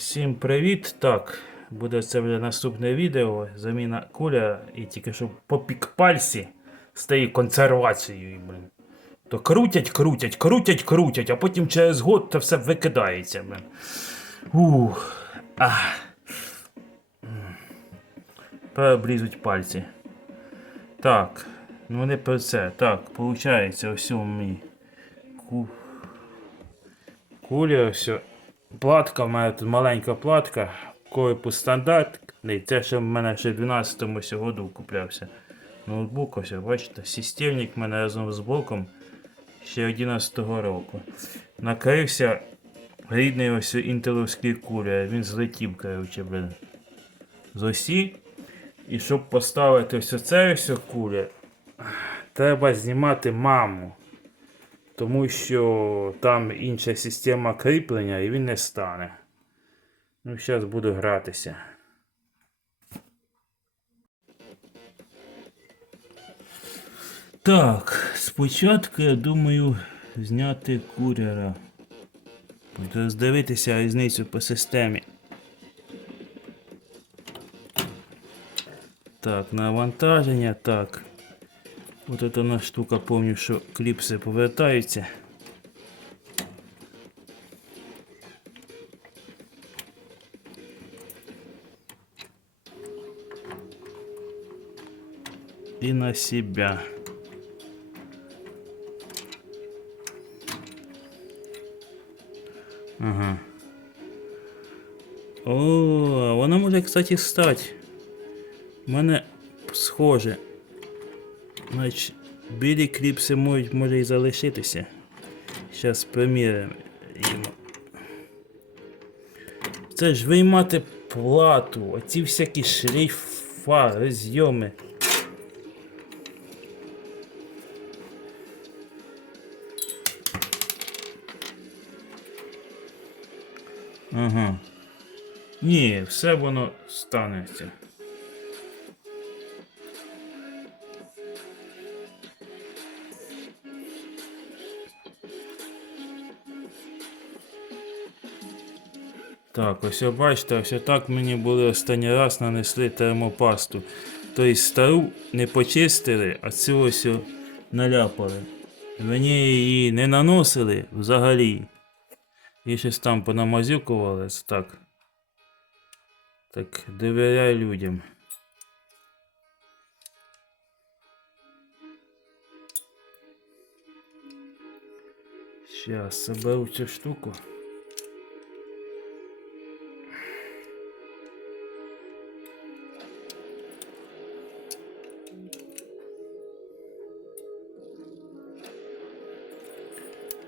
Всім привіт! Так, буде це вже наступне відео. Заміна куля і тільки що попік пальці стає консервацією, блин. То крутять, крутять, крутять, крутять, а потім через год це все викидається, блин. Ух. Ах. Переобрізуть пальці. Так, ну не про це. Так, виходить, ось у мій куля, все. Платка, в мене тут маленька платка, корпус стандартний. Це ще в мене ще в 12-му сього году куплявся. Ноутбук, ось, бачите, системник в мене разом з блоком ще 11-го року. Накрився рідний ось інтеловський куля, він злетів, коротше, блин. З осі. І щоб поставити ось оце ось куля, треба знімати маму. Тому що там інша система кріплення і він не стане. Ну, зараз буду гратися. Так, спочатку я думаю зняти кур'єра. Буду роздивитися різницю по системі. Так, навантаження, так. От эта одна штука, помню, що кліпси повертаються. И на себя. Ага. О, вона може, кстати, стати. У мене схоже. Значить, білі кліпси можуть може і залишитися. Зараз приміряємо. Це ж виймати плату, оці всякі шлейфа, розйоми. Ага. Ні, все воно станеться. Так, ось бачите, ось так мені були останній раз нанесли термопасту. Тобто стару не почистили, а цю ось наляпали. Мені її не наносили взагалі. І щось там понамазюкували, це так. Так, довіряй людям. Щас соберу цю штуку.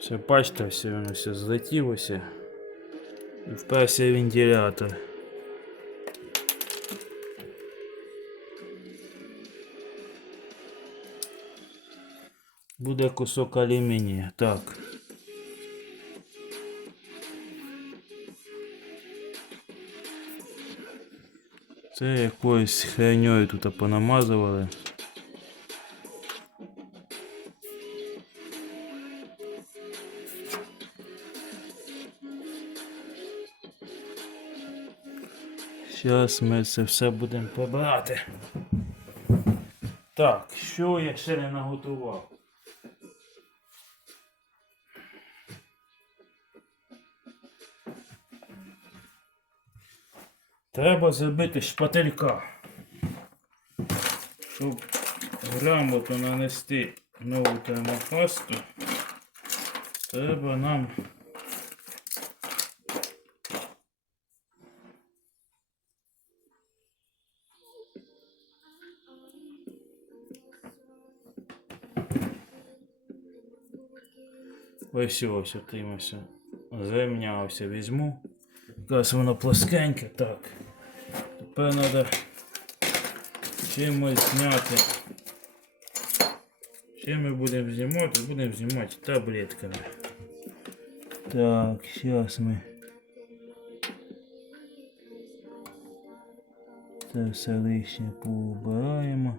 Все, бачите, все воно все злетілося. І вперся вентилятор. Буде кусок алюмінія. Так. Це якоюсь херньою тут понамазували. Зараз ми це все будемо побирати. Так, що я ще не наготував? Треба зробити шпателька. Щоб грамотно нанести нову термопасту, треба нам Ось ось отимося. Зремнявся візьму. Якраз воно плоскеньке, так. Тепер треба чимось зняти. Чим ми будемо знімати? Будемо знімати таблетками. Так, зараз ми. Це все лишнє поубираємо.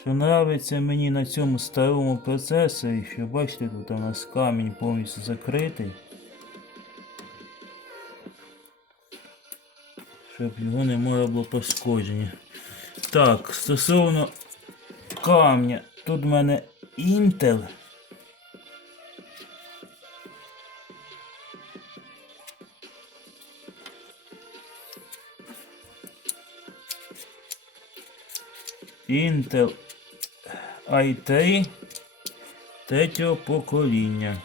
Що нравиться мені на цьому старому процесорі, що бачите, тут у нас камінь повністю закритий. щоб його не можна було пошкодження. Так, стосовно камня, тут в мене Intel. Intel i3 третього покоління.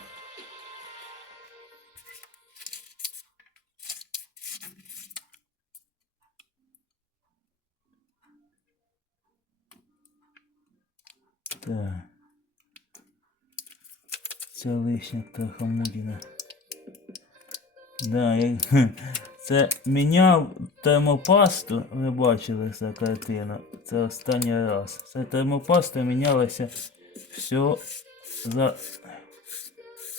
Так. Це лишня Трахамудіна. Да, я... Це міняв термопасту, ви бачили ця картина. Це останній раз. Це термопаста мінялася все за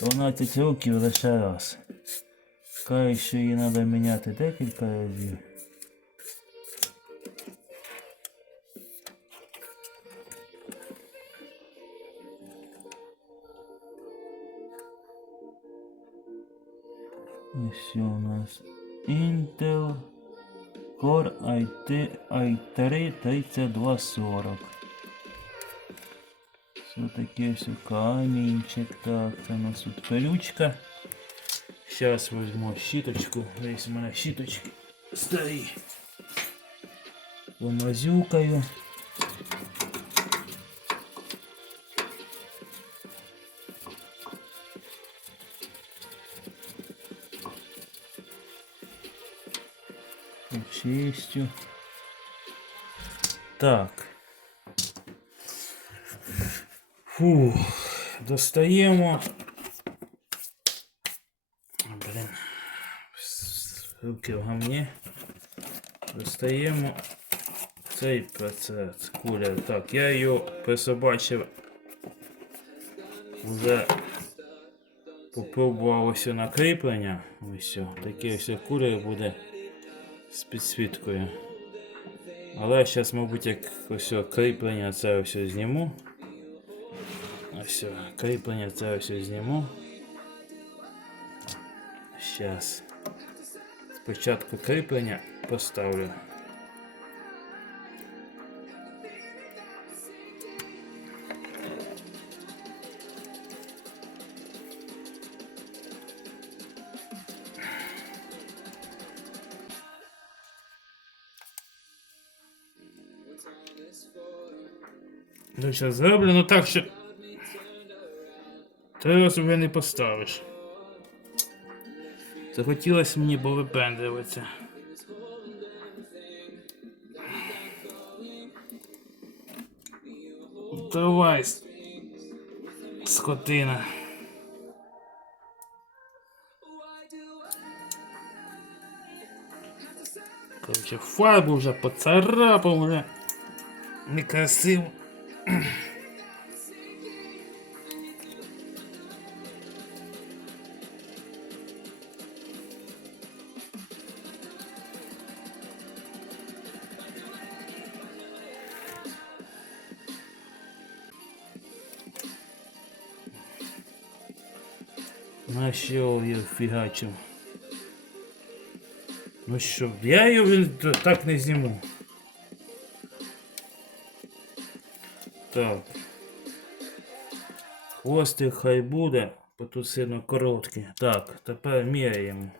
12 років лише раз. Кажуть, що її треба міняти декілька разів. Ось у нас Intel Core i3, i3 3240. Все таке все камінчик. Так, у нас тут пилючка. Сейчас возьму щіточку. Десь у мене щіточки старі. Помазюкаю. Почистю. Так. Фу, достаємо. Блін. Руки в гамні. Достаємо цей процес. Кулер. Так, я його присобачив. Вже попробував ось на кріплення. Ось таке ось кулер буде з підсвіткою. Але зараз, мабуть, як ось кріплення це ось зніму. Ось кріплення це ось зніму. Зараз. Спочатку кріплення поставлю. Ну, зараз зроблю, ну так, що Три рази вже не поставиш. Захотілося мені бо випендрюватися. Давай, скотина. Короче, фарбу вже поцарапав вже. Некрасиво. На що я фігачив? Ну що, я його так не зніму. Так. Хвостик хай буде, бо сильно короткий. Так, тепер міряємо.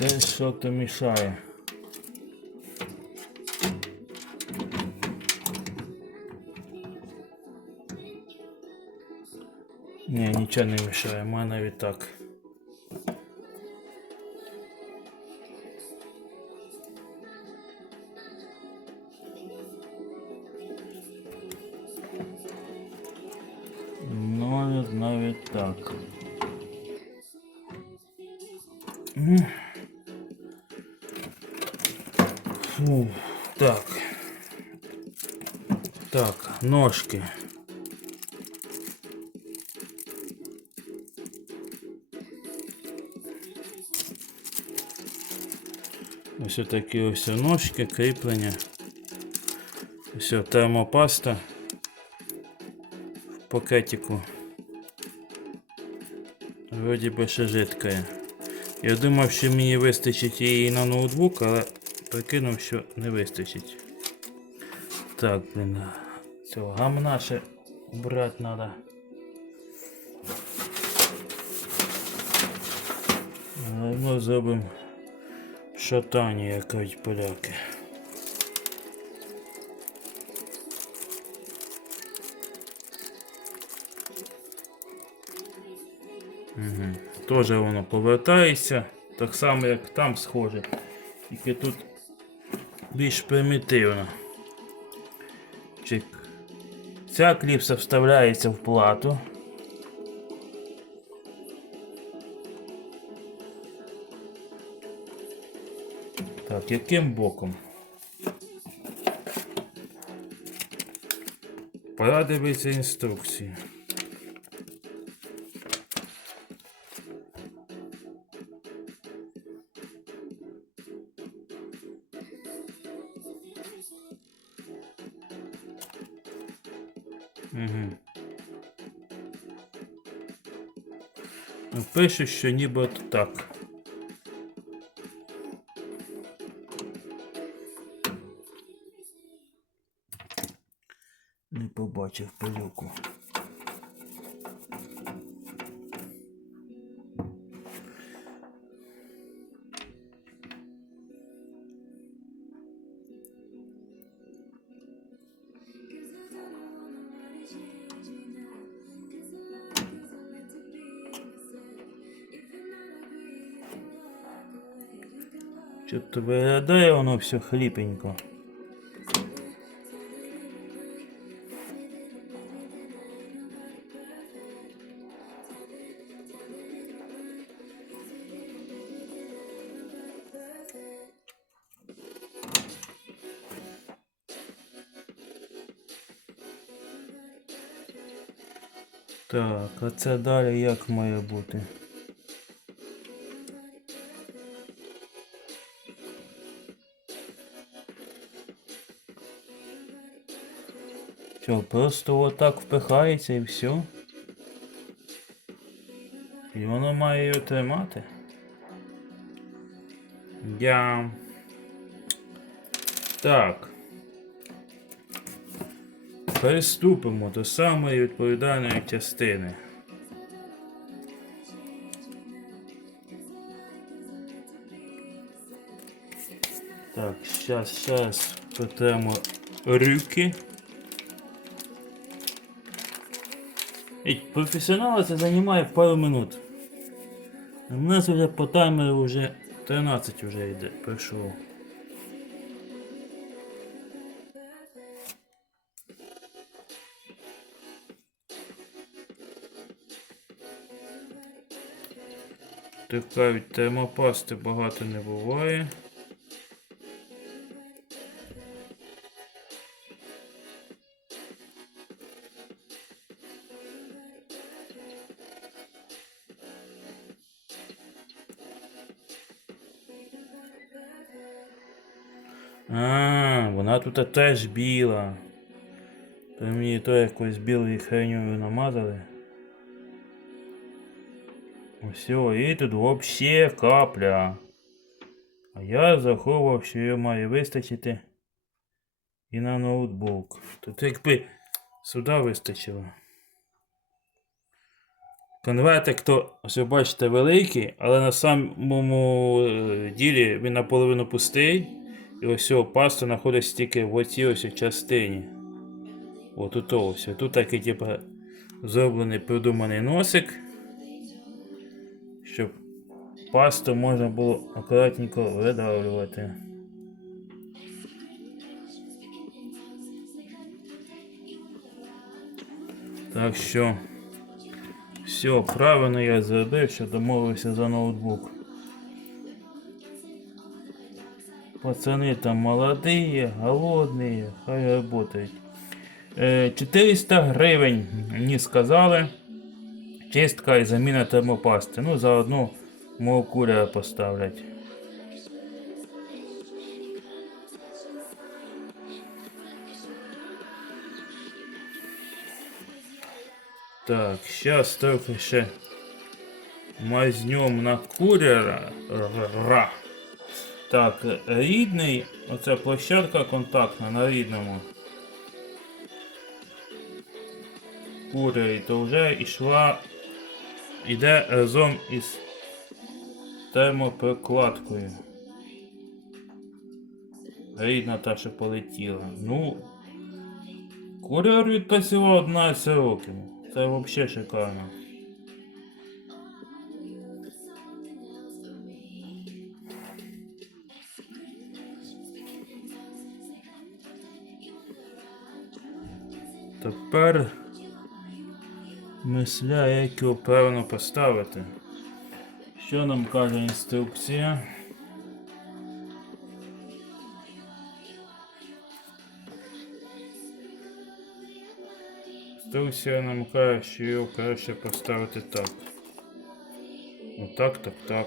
Десь що то мішає. Ні, нічого не мішає, в мене навіть так. Навіть навіть так. М. Фу, так. Так, ножки. Ось такі ось ножки, кріплення. Ось термопаста в пакетику. Вроді би ще жидкая. Я думав, що мені вистачить її на ноутбук, але прикинув, що не вистачить. Так, блін. Цього гамна ще брати треба. Заодно зробимо шатання, як кажуть поляки. Угу. Тоже воно повертається, так само як там схоже. Тільки тут більш примітивно. Ця кліпса вставляється в плату. Так, яким боком? Пора інструкції. Угу. Пише, що нібито так. Не побачив пилюку. Що-то виглядає воно все хліпенько. Так, а це далі як має бути? Що, просто отак впихається і все? І воно має його тримати? Я... Так. Переступимо до самої відповідальної частини. Так, сейчас, сейчас потремо руки. І професіонала це займає пару минут. У нас вже по таймеру вже 13 вже йде, пройшло. Така від термопасти багато не буває. А, вона тут теж біла. То мені то якось білою хреню намазали. Все, і тут вообще капля. А я заховав, що її має вистачити і на ноутбук. Тут якби сюди вистачило. Конвертик то, ось ви бачите, великий, але на самому е, ділі він наполовину пустий. І ось цього паста знаходиться тільки в оцій ось частині. От тут ось. Тут такий типу зроблений придуманий носик Щоб пасту можна було акуратненько видавлювати. Так що все, правильно я зробив, що домовився за ноутбук. Пацаны там молодые, голодные, хай работають. Е, 400 гривень мені сказали. Чистка і заміна термопасти. Ну, заодно Мог куря поставлять. Так, сейчас только еще мазнем на курера. Так, видный, вот эта площадка контактная, на рідному. это уже вже йшла, іде разом из термопрокладкою. Рідна та, полетіла. Ну, кур'єр відпрацював 11 років. Це взагалі шикарно. Тепер мисля, як його правильно поставити. Що нам каже інструкція? Інструкція нам каже, що його краще поставити так. Отак, так, так.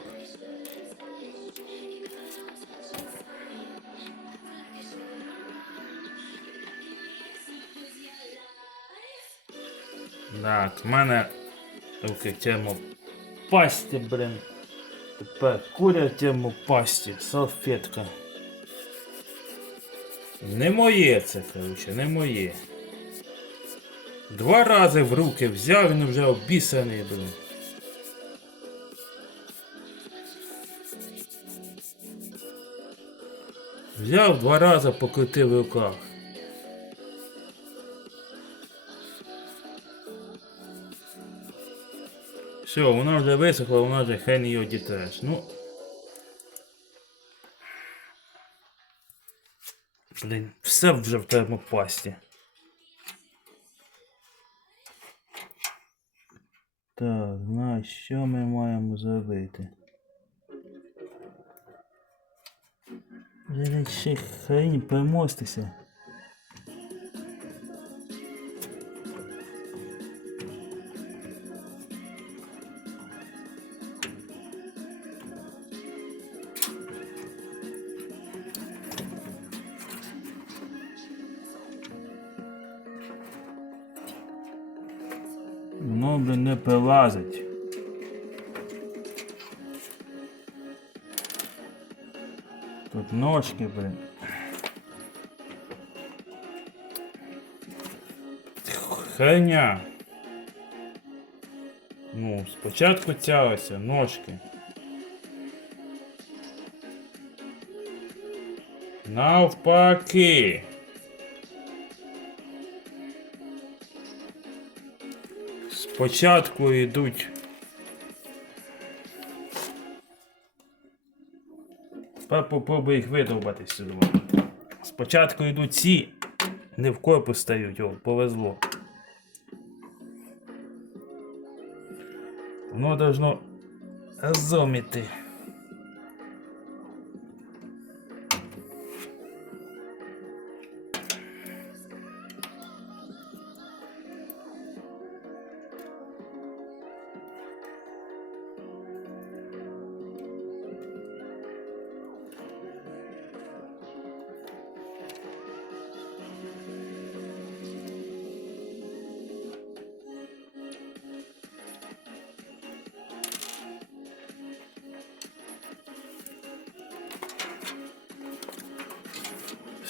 Так, в мене руки тему пасті, блин. Тепер куря тему пасті, салфетка. Не моє це, короче, не моє. Два рази в руки взяв, він вже обісаний, блин. Взяв два рази, покрутив в руках. Все, вона вже висохла, вона вже хрен її дітреш. Ну. Блін, все вже в термопасті. Так, знаєш, що ми маємо зробити? Вже ще хрень примостися. Воно, не прилазить. Тут ножки, блін. Хреня. Ну, спочатку тялися, ножки. Навпаки. Спочатку йдуть. Тепер попробуй їх видовбати сюди. Спочатку йдуть ці, не в корпус стають, о, повезло. Воно должно разом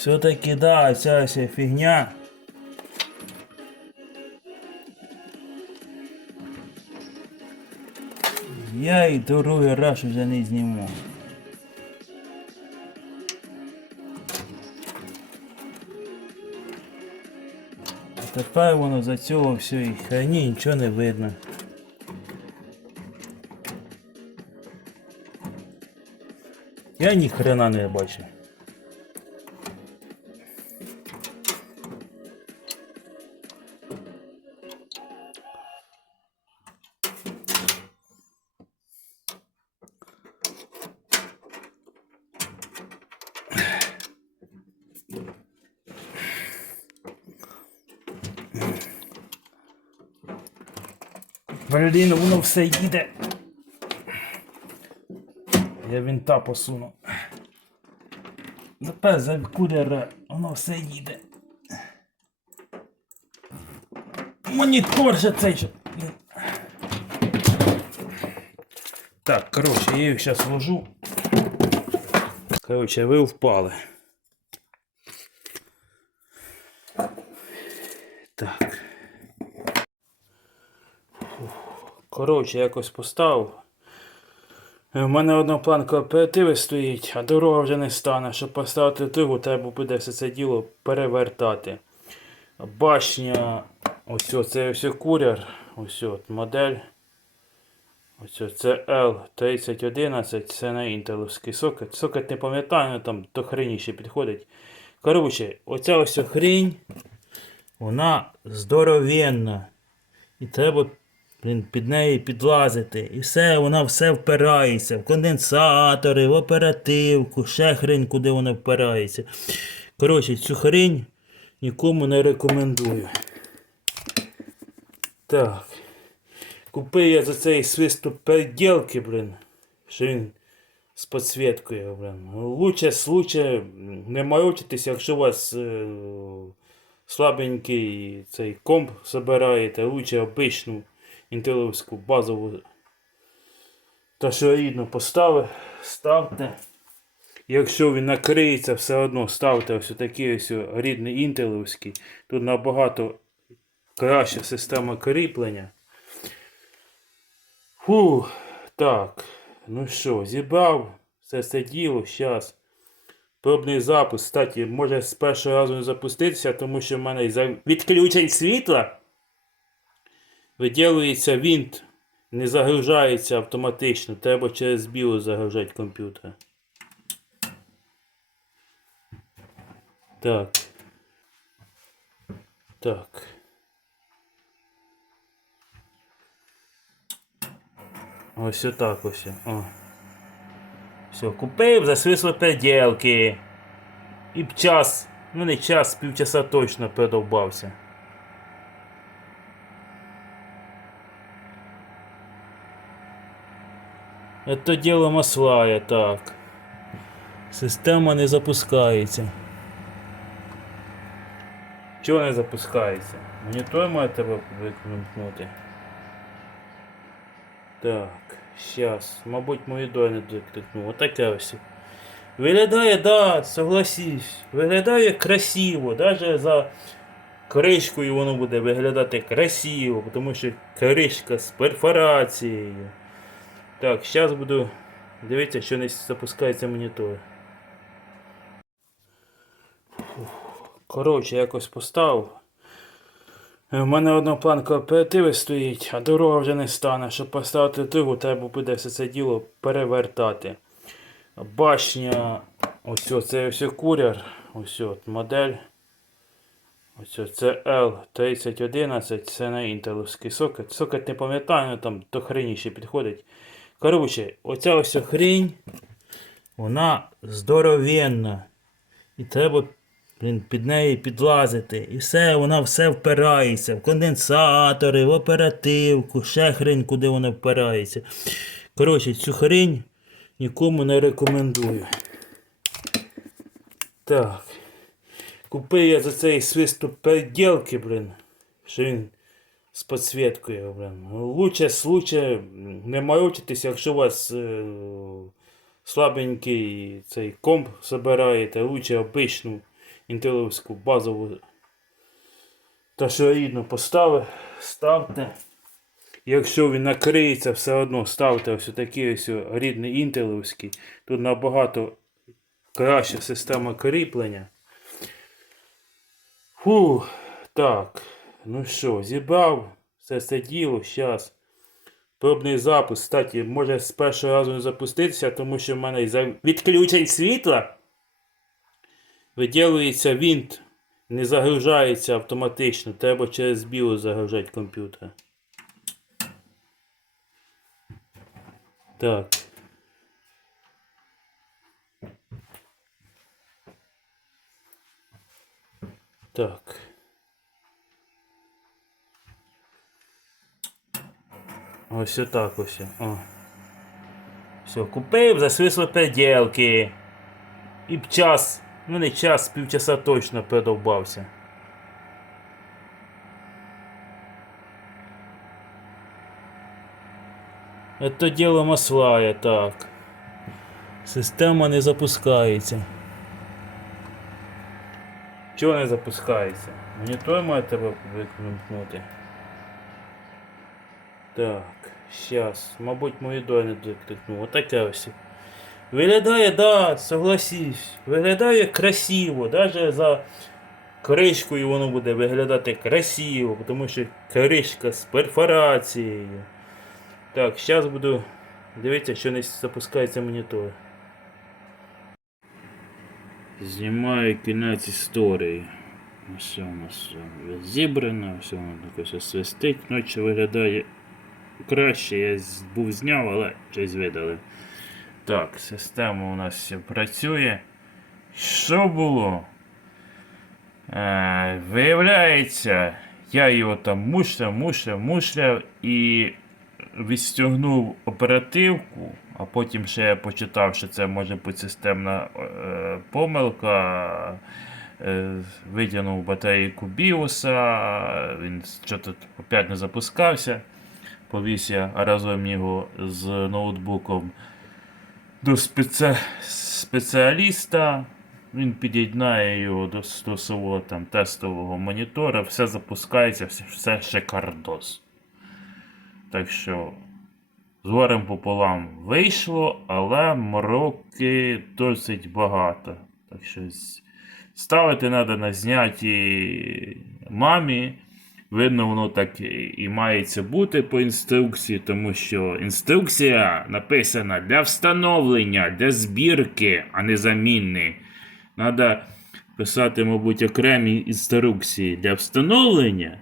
Все-таки да, ця вся фігня. Я і другий раз вже не зніму. Тепер воно за цього все і храні нічого не видно. Я ні хрена не бачу. всередину воно все їде. Я винта посуну. Запер за кур'єра, воно все їде. Монітор же цей же. Так, коротше, я їх зараз вложу. Коротше, ви впали. Коротше, якось поставив. У мене одна планка оперативи стоїть, а дорога вже не стане. Щоб поставити другу, треба буде все це діло перевертати. Башня, ось о, це ось кур'єр, ось от модель. Ось це L3011, це на інтеловський сокет. Сокет не пам'ятаю, ну, там до хрені ще підходить. Коротше, оця ось хрінь, вона здоровенна. І треба під неї підлазити. І все, вона все впирається. В конденсатори, в оперативку, ще хрень, куди вона впирається. Коротше, цю хрень нікому не рекомендую. Так. Купив я за цей свисту переділки, блін. Що він з підсвіткою, блін. Лучше, лучше не морочитесь, якщо у вас е, слабенький цей комп собираєте, лучше обичну інтеловську базову. Та що рідно поставив, ставте. Якщо він накриється, все одно ставте ось такий ось рідний інтеловський. Тут набагато краща система кріплення. Фу, так. Ну що, зібрав все це діло. Зараз. Пробний запуск. Кстати, може з першого разу не запуститися, тому що в мене із-за відключень світла виділюється вінт, не загружається автоматично. Треба через біло загружати комп'ютер. Так. Так. Ось отак ось. О. Все, купив за свисло переділки. І б час, ну не час, півчаса точно передовбався. Это діло маслає, так. Система не запускається. Чого не запускається? Монітор має тебе викликнути. Так, щас. Мабуть, монітор не викликнув. Отаке ось. Виглядає, да, согласись. Виглядає красиво. Даже за кришкою воно буде виглядати красиво, тому що кришка з перфорацією. Так, зараз буду дивитися, що не запускається монітор. Коротше, якось поставив. У мене одна планка оперативи стоїть, а дорога вже не стане. Щоб поставити другу, треба буде все це діло перевертати. Башня, ось це ось кур'єр, ось от модель. Ось це L3011, це на інтеловський сокет. Сокет не пам'ятаю, ну, там до хрені ще підходить. Коротше, оця ось хрінь, вона здоровенна. І треба блін, під неї підлазити. І все, вона все впирається. В конденсатори, в оперативку, ще хрень, куди вона впирається. Коротше, цю хрень нікому не рекомендую. Так. Купив я за цей свисту переділки, блін. Що він з підсвіткою, блін. Лучше, не морочитесь, якщо у вас е, слабенький цей комп собираєте, лучше обичну інтеловську базову. Та що рідно поставив, ставте. Якщо він накриється, все одно ставте ось такий ось рідний інтеловський. Тут набагато краща система кріплення. Фу, так. Ну що, зібрав все це діло, зараз. Пробний запуск. Кстати, може з першого разу не запуститися, тому що в мене із-за відключень світла виділюється вінт, не загружається автоматично. Треба через біло загружати комп'ютер. Так. Так. Ось отак ось. О. Все, купив за свисло переділки. І б час, ну не час, півчаса точно передовбався. Это діло маслає, так. Система не запускається. Чого не запускається? Монітор має тебе викликнути. Так, щас. Мабуть, монітор не викликнув. Отаке ось. Виглядає, да, согласись. Виглядає красиво. Даже за кришкою воно буде виглядати красиво, тому що кришка з перфорацією. Так, зараз буду дивитися, що не запускається монітор. Знімаю кінець історії. Все у нас зібрано, все воно таке свистить. Ночі виглядає краще. Я був зняв, але щось видали. Так, система у нас працює. Що було? Е, виявляється, я його там мушляв, мушляв, мушляв і відстягнув оперативку, а потім ще я почитав, що це може бути системна е, помилка. Е, витягнув батарейку біоса, він що-то опять не запускався. Повіз я разом його з ноутбуком до спеце... спеціаліста. Він під'єднає його до, до свого там тестового монітора, все запускається, все, все шикардос. Так що з горем пополам вийшло, але мороки досить багато. Так що ставити треба на зняті мамі. Видно, воно так і мається бути по інструкції, тому що інструкція написана для встановлення, для збірки, а не заміни. Треба писати, мабуть, окремі інструкції для встановлення,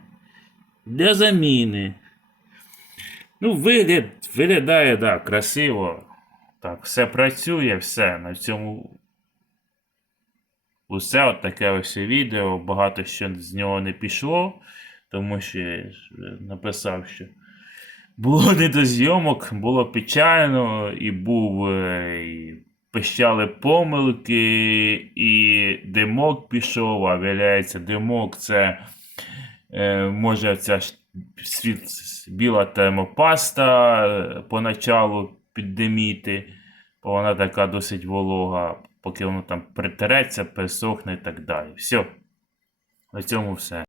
для заміни. Ну, вигляд, виглядає, так, красиво. Так, все працює, все. На цьому усе от таке ось відео. Багато що з нього не пішло, тому що написав, що було не до зйомок, було печально, і був. е, І пищали помилки, і димок пішов, а виявляється, димок це е, може ця світ, біла термопаста е, поначалу піддиміти, бо вона така досить волога, поки воно там притереться, пересохне і так далі. Все. На цьому все.